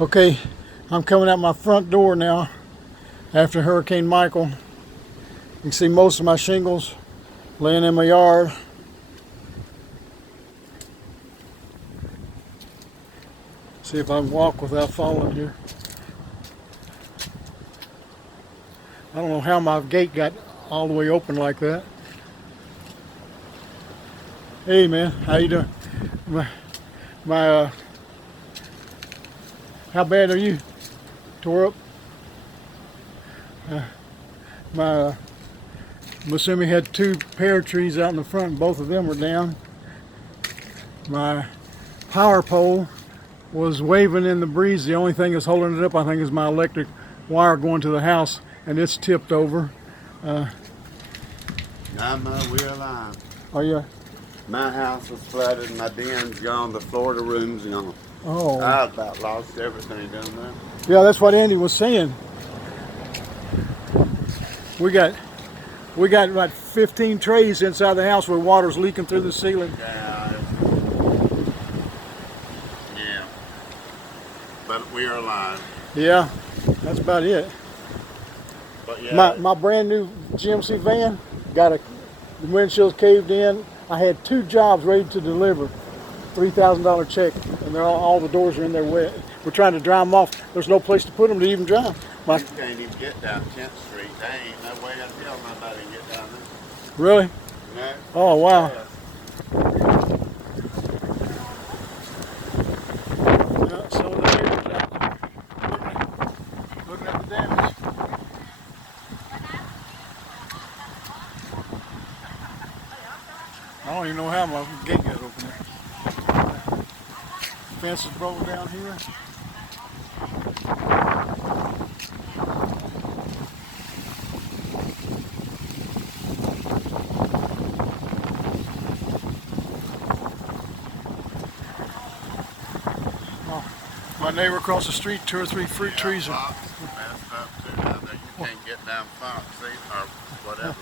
Okay, I'm coming out my front door now after Hurricane Michael. You can see most of my shingles laying in my yard. See if I can walk without falling here. I don't know how my gate got all the way open like that. Hey man, how you doing? My how bad are you? Tore up? My Masumi had two pear trees out in the front and both of them were down. My power pole was waving in the breeze. The only thing that's holding it up, I think, is my electric wire going to the house, and it's tipped over. We're alive. Are you? My house was flooded, my den's gone, the Florida room's gone. Oh. I about lost everything down there. Yeah, that's what Andy was saying. We got about 15 trays inside the house where water's leaking through the ceiling. Yeah. But we are alive. Yeah, that's about it. But yeah. My brand new GMC van got the windshield's caved in. I had 2 jobs ready to deliver, $3,000 check, and all the doors are in there wet. We're trying to dry them off. There's no place to put them to even dry. You can't even get down 10th Street. There ain't no way to tell nobody to get down there. Really? No. Oh, wow. Yeah. Yeah, so the neighbors out there looking at the damage. I don't even know how my gate got open there. Fence is broken down here. My neighbor across the street, 2 or 3 fruit trees. Fox messed up too down there. You can't get down Fox or whatever.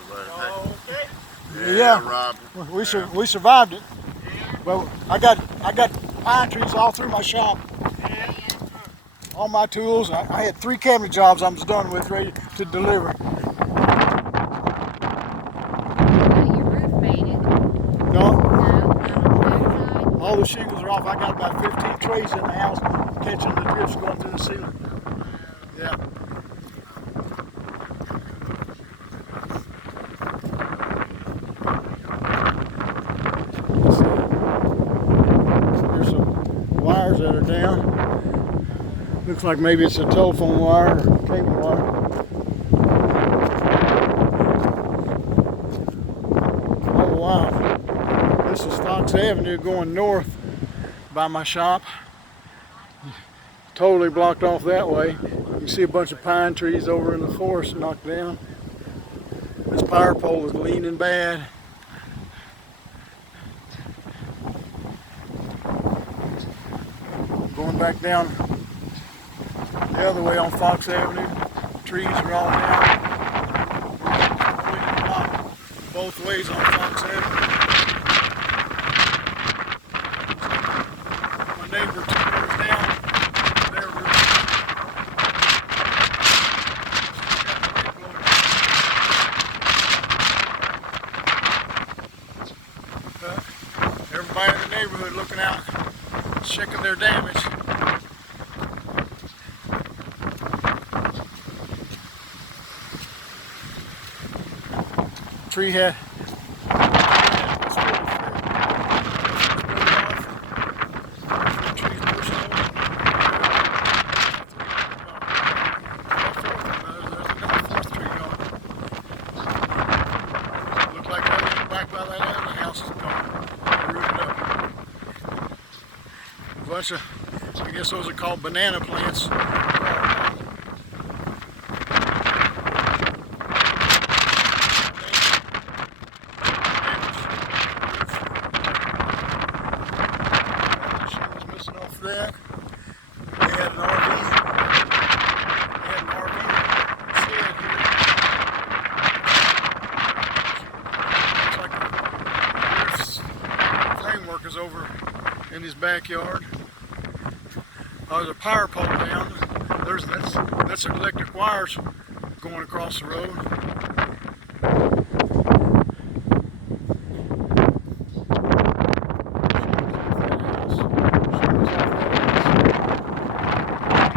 Yeah. Rob. We survived it. But I got pine trees all through my shop. All my tools. I had 3 cabinet jobs I was done with, ready to deliver. Your roof made it. No, No, all the shingles are off. I got about 15 trays in the house catching the drips going through the ceiling. Yeah. There's some wires that are down. Looks like maybe it's a telephone wire or cable wire. Oh wow. This is Fox Avenue going north by my shop. Totally blocked off that way. You can see a bunch of pine trees over in the forest knocked down. This power pole is leaning bad. Going back down the other way on Fox Avenue. Trees are all down. Both ways on Fox Avenue. My neighbor took hers down. Their roof. Everybody in the neighborhood looking out, checking their damage. Tree had bunch of, I guess those are called banana plants. Missing off that. They had an RV. They had an RV shed here. Looks like the framework is over in his backyard. There's a power pole down. That's electric wires going across the road.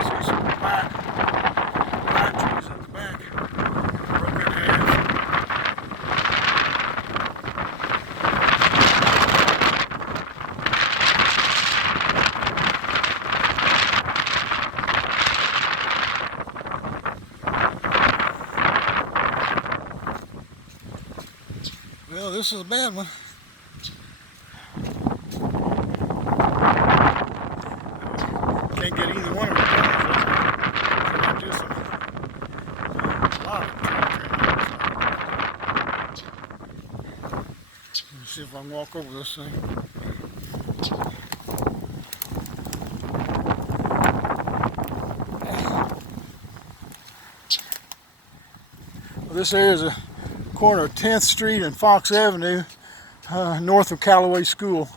See some pine trees at the back, broken in half. Well, this is a bad one. Can't get either one of them down. Just a lot of trees. Let's see if I can walk over this thing. Well, this area is a corner of 10th Street and Fox Avenue, north of Callaway School.